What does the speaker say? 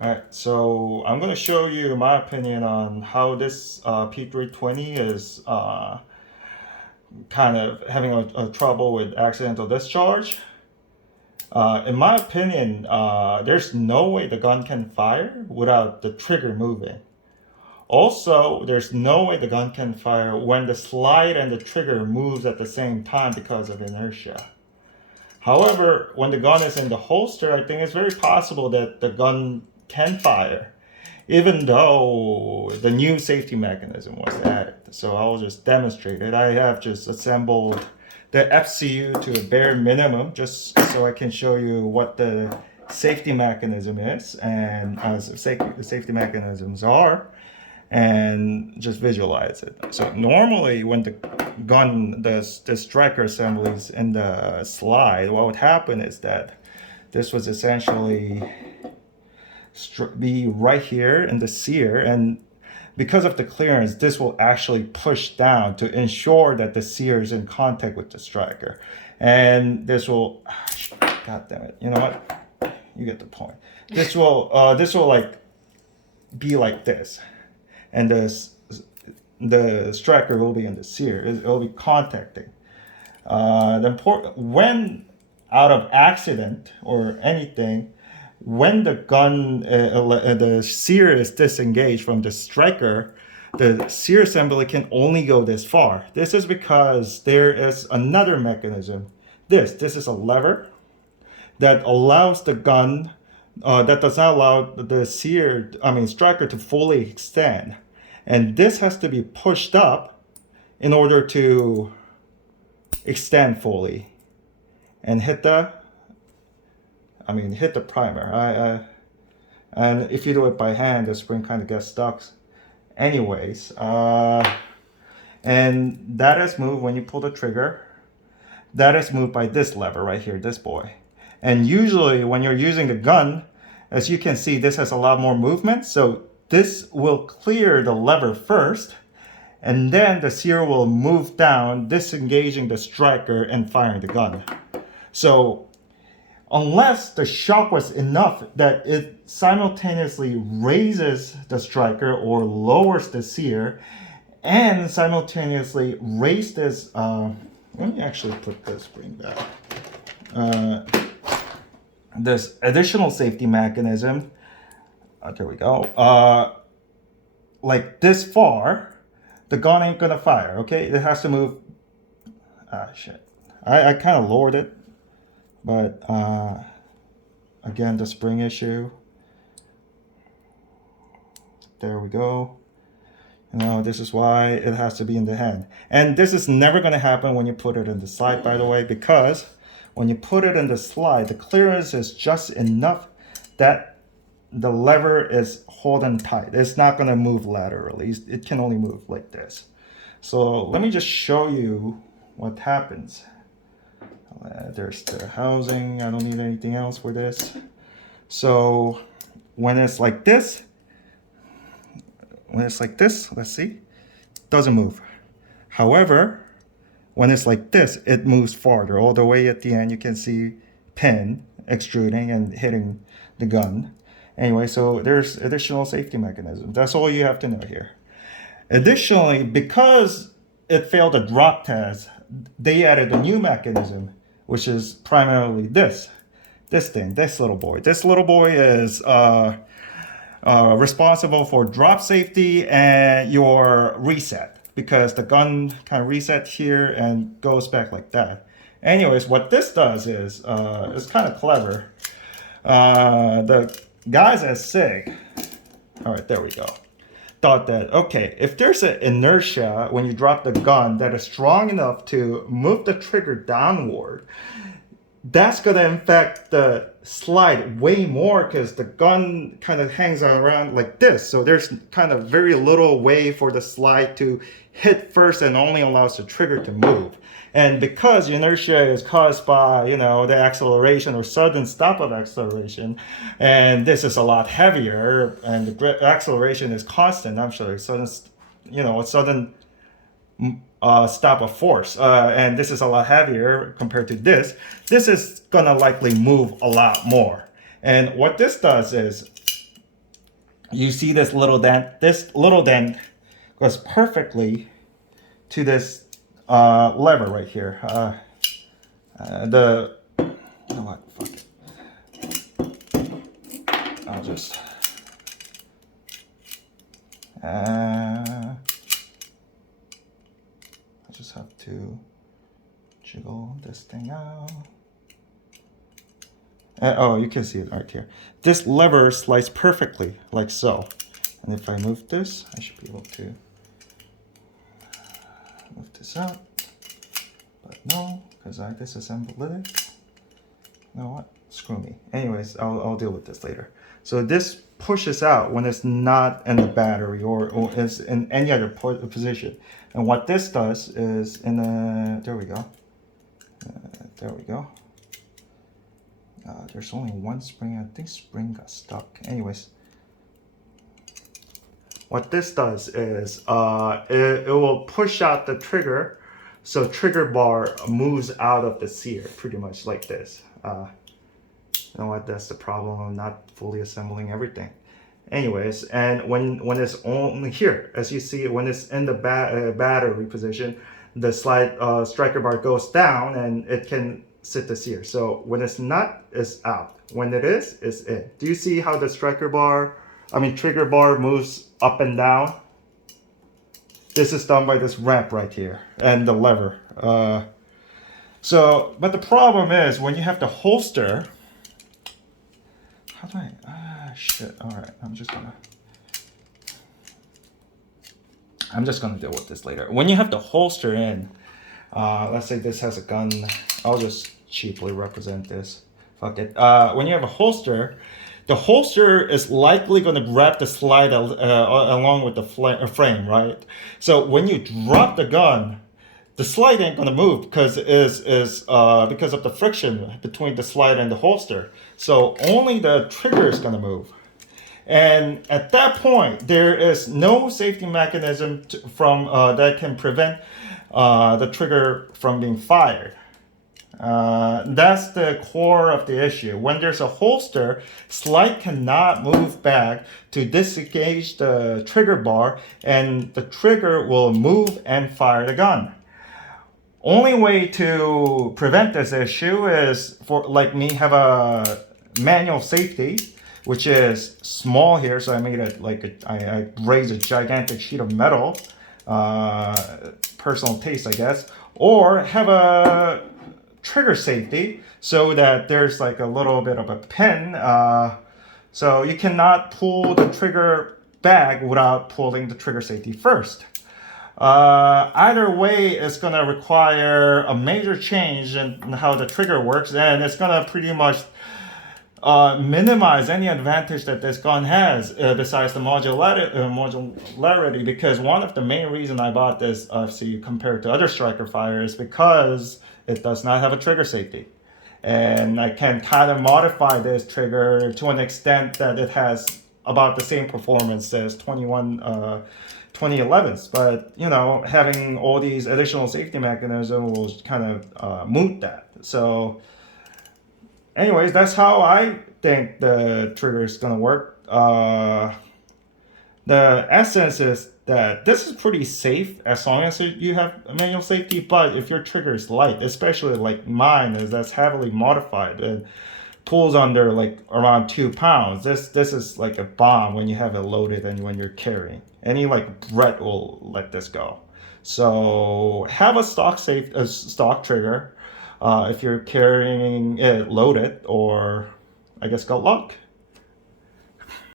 Alright, so I'm going to show you my opinion on how this p320 is kind of having a trouble with accidental discharge. In my opinion, there's no way the gun can fire without the trigger moving. Also, there's no way the gun can fire when the slide and the trigger moves at the same time because of inertia. However, when the gun is in the holster, I think it's very possible that the gun can fire, even though the new safety mechanism was added. So I'll just demonstrate it. I have just assembled the FCU to a bare minimum just so I can show you what the safety mechanism is and the safety mechanisms are, and just visualize it. So normally when the gun, the striker assembly is in the slide, what would happen is that this was essentially be right here in the sear, and because of the clearance, this will actually push down to ensure that the sear is in contact with the striker. And this will, god damn it, you know what? You get the point. This will like be like this, and the striker will be in the sear. It will be contacting. When out of accident or anything, when the gun, the sear is disengaged from the striker, the sear assembly can only go this far. This is because there is another mechanism. This is a lever that allows the gun, that does not allow the striker to fully extend. And this has to be pushed up in order to extend fully and hit the primer. And if you do it by hand, the spring kind of gets stuck anyways. And that is moved when you pull the trigger. That is moved by this lever right here, this boy. And usually when you're using the gun, as you can see, this has a lot more movement. So this will clear the lever first, and then the sear will move down, disengaging the striker and firing the gun. So unless the shock was enough that it simultaneously raises the striker or lowers the sear and simultaneously raise this, let me actually put this spring back. This additional safety mechanism, there we go, like this far, the gun ain't gonna fire, okay? It has to move, shit. I kind of lowered it. But again, the spring issue. There we go. You know, this is why it has to be in the hand. And this is never going to happen when you put it in the slide, by the way, because when you put it in the slide, the clearance is just enough that the lever is holding tight. It's not going to move laterally. It can only move like this. So let me just show you what happens. There's the housing. I don't need anything else for this. So when it's like this, let's see, it doesn't move. However, when it's like this, it moves farther. All the way at the end, you can see pin extruding and hitting the gun. Anyway, so there's additional safety mechanisms. That's all you have to know here. Additionally, because it failed a drop test, they added a new mechanism, which is primarily this little boy. This little boy is responsible for drop safety and your reset, because the gun kind of resets here and goes back like that. Anyways, what this does is, it's kind of clever. The guys at SIG, all right, there we go, thought that, okay, if there's an inertia when you drop the gun that is strong enough to move the trigger downward, that's going to affect the slide way more, because the gun kind of hangs around like this. So there's kind of very little way for the slide to hit first and only allows the trigger to move. And because inertia is caused by, you know, the acceleration or sudden stop of acceleration, and this is a lot heavier, and the acceleration is constant, I'm sure, sudden stop of force, and this is a lot heavier compared to this. This is gonna likely move a lot more. And what this does is, you see this little dent. This little dent goes perfectly to this lever right here. You know what? Fuck it. I'll just. I just have to jiggle this thing out. Oh, you can see it right here. This lever slides perfectly, like so. And if I move this, I should be able to move this out. But no, because I disassembled it. You know what? Screw me. Anyways, I'll deal with this later. So this pushes out when it's not in the battery or it's in any other position. And what this does is there we go. There we go. There's only one spring. I think spring got stuck. Anyways, what this does is it will push out the trigger, so trigger bar moves out of the sear, pretty much like this. You know what? That's the problem of not fully assembling everything. Anyways, and when it's only here, as you see, when it's in the battery position, the striker bar goes down and it can sit the sear. So when it's not, it's out. When it is, it's in. Do you see how the trigger bar moves up and down? This is done by this ramp right here and the lever. But the problem is when you have the holster. How do I? Shit. All right. I'm just gonna deal with this later. When you have the holster in, let's say this has a gun. I'll just cheaply represent this. Fuck it. When you have a holster, the holster is likely going to grab the slide along with the frame, right? So when you drop the gun, the slide ain't going to move because because of the friction between the slide and the holster. So only the trigger is going to move. And at that point, there is no safety mechanism that can prevent the trigger from being fired. That's the core of the issue. When there's a holster, slide cannot move back to disengage the trigger bar, and the trigger will move and fire the gun. Only way to prevent this issue is for, like me, have a manual safety, which is small here. So I made it like I raised a gigantic sheet of metal, personal taste, I guess, or have a trigger safety so that there's like a little bit of a pin, so you cannot pull the trigger back without pulling the trigger safety first. Either way, it's going to require a major change in how the trigger works, and it's going to pretty much minimize any advantage that this gun has besides the modularity, because one of the main reasons I bought this, see, compared to other striker fire, is because it does not have a trigger safety. And I can kind of modify this trigger to an extent that it has about the same performance as 2011s. But, you know, having all these additional safety mechanisms will kind of moot that. So, anyways, that's how I think the trigger is going to work. The essence is that this is pretty safe as long as you have a manual safety, but if your trigger is light, especially like mine is, that's heavily modified and pulls under like around 2 pounds, this is like a bomb when you have it loaded and when you're carrying. Any like Brett will let this go. So have a stock trigger if you're carrying it loaded, or I guess got luck.